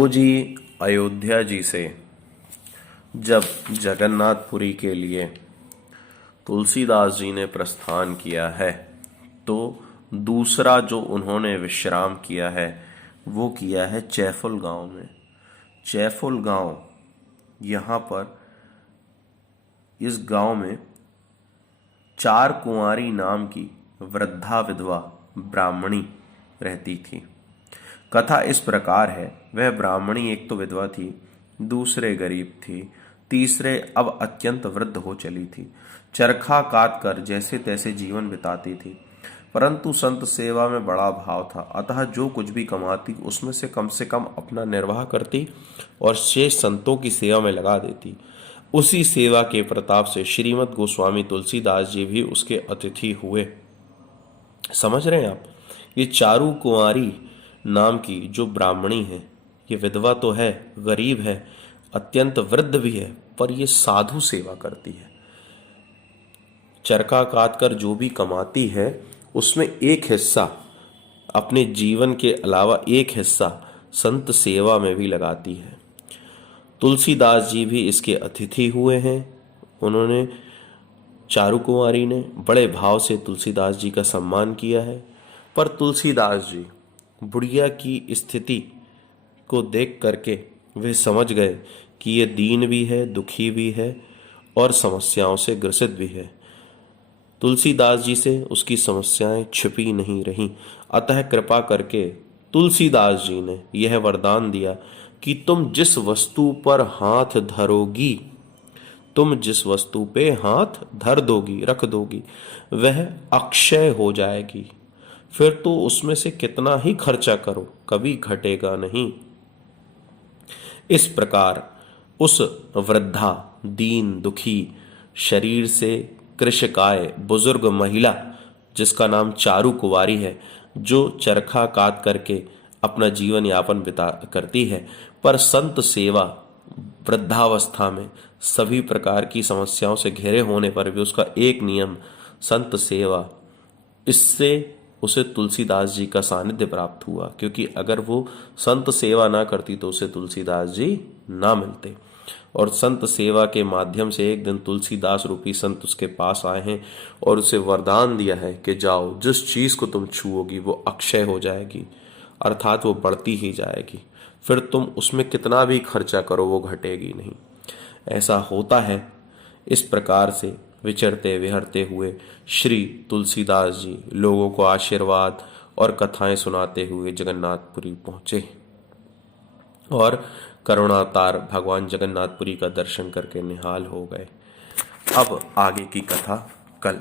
तो जी अयोध्या जी से जब जगन्नाथपुरी के लिए तुलसीदास जी ने प्रस्थान किया है तो दूसरा जो उन्होंने विश्राम किया है वो किया है चैफुल गांव में। चैफुल गांव, यहाँ पर इस गांव में चार कुंवारी नाम की वृद्धा विधवा ब्राह्मणी रहती थी। कथा इस प्रकार है, वह ब्राह्मणी एक तो विधवा थी, दूसरे गरीब थी, तीसरे अब अत्यंत वृद्ध हो चली थी। चरखा काट कर जैसे तैसे जीवन बिताती थी, परंतु संत सेवा में बड़ा भाव था। अतः जो कुछ भी कमाती उसमें से कम अपना निर्वाह करती और शेष संतों की सेवा में लगा देती। उसी सेवा के प्रताप से श्रीमद् गोस्वामी तुलसीदास जी भी उसके अतिथि हुए। समझ रहे हैं आप? ये चारू कुंवारी नाम की जो ब्राह्मणी है, ये विधवा तो है, गरीब है, अत्यंत वृद्ध भी है, पर ये साधु सेवा करती है। चरखा काट कर जो भी कमाती है उसमें एक हिस्सा अपने जीवन के अलावा एक हिस्सा संत सेवा में भी लगाती है। तुलसीदास जी भी इसके अतिथि हुए हैं। उन्होंने, चारू कुंवारी ने बड़े भाव से तुलसीदास जी का सम्मान किया है, पर तुलसीदास जी बुढ़िया की स्थिति को देख करके वे समझ गए कि ये दीन भी है, दुखी भी है और समस्याओं से ग्रसित भी है। तुलसीदास जी से उसकी समस्याएं छिपी नहीं रहीं। अतः कृपा करके तुलसीदास जी ने यह वरदान दिया कि तुम जिस वस्तु पर हाथ धरोगी, तुम जिस वस्तु पे हाथ धर दोगी, रख दोगी, वह अक्षय हो जाएगी। फिर तो उसमें से कितना ही खर्चा करो, कभी घटेगा नहीं। इस प्रकार उस वृद्धा, दीन दुखी, शरीर से कृशकाय बुजुर्ग महिला जिसका नाम चारू कुंवारी है, जो चरखा काट करके अपना जीवन यापन बिता करती है, पर संत सेवा वृद्धावस्था में सभी प्रकार की समस्याओं से घिरे होने पर भी उसका एक नियम संत सेवा, इससे उसे तुलसीदास जी का सानिध्य प्राप्त हुआ। क्योंकि अगर वो संत सेवा ना करती तो उसे तुलसीदास जी ना मिलते। और संत सेवा के माध्यम से एक दिन तुलसीदास रूपी संत उसके पास आए हैं और उसे वरदान दिया है कि जाओ, जिस चीज को तुम छुओगी वो अक्षय हो जाएगी, अर्थात वो बढ़ती ही जाएगी। फिर तुम उसमें कितना भी खर्चा करो वो घटेगी नहीं। ऐसा होता है। इस प्रकार से विचरते विहरते हुए श्री तुलसीदास जी लोगों को आशीर्वाद और कथाएं सुनाते हुए जगन्नाथपुरी पहुंचे और करुणावतार भगवान जगन्नाथपुरी का दर्शन करके निहाल हो गए। अब आगे की कथा कल।